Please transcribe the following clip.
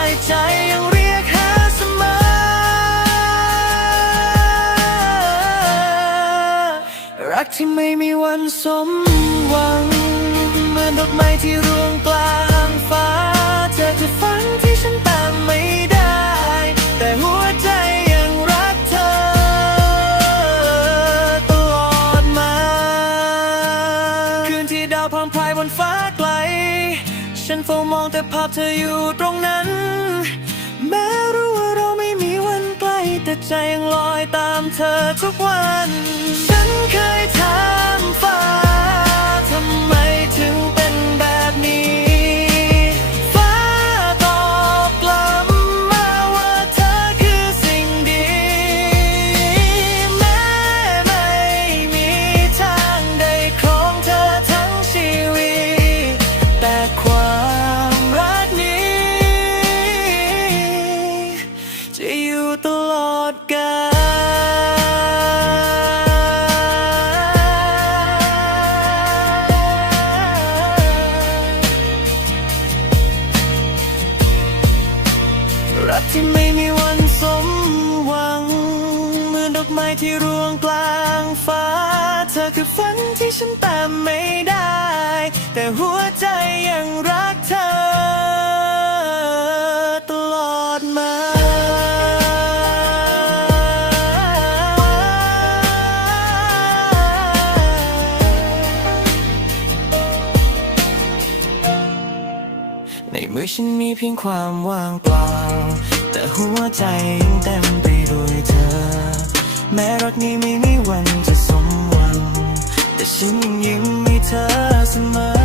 ายใจยังเรียกหาเสมอ รักที่ไม่มีวันสมหวัง เหมือนดอกไม้ที่ร่วงต ฉันเฝ้ามองแต่ภาพเธออยู่ตรงนั้น แม้รู้ว่าเราไม่มีวันใกล้แต่ใจยังลอยตามเธอทุกวัน ดการักที่ไม่มีวันสมหวัง เหมือนดอกไม้ที่ร่วงกลางฟ้า เธอคือฝันที่ฉันตามไม่ได้ แต่หัวใจยังรักเธอ มือฉันมีเพียงความว่างเปล่า แต่หัวใจยังเต็มไปด้วยเธอ แม้รักนี้ไม่มีวันจะสมหวัง แต่ฉันยังยิ้มให้เธอเสมอ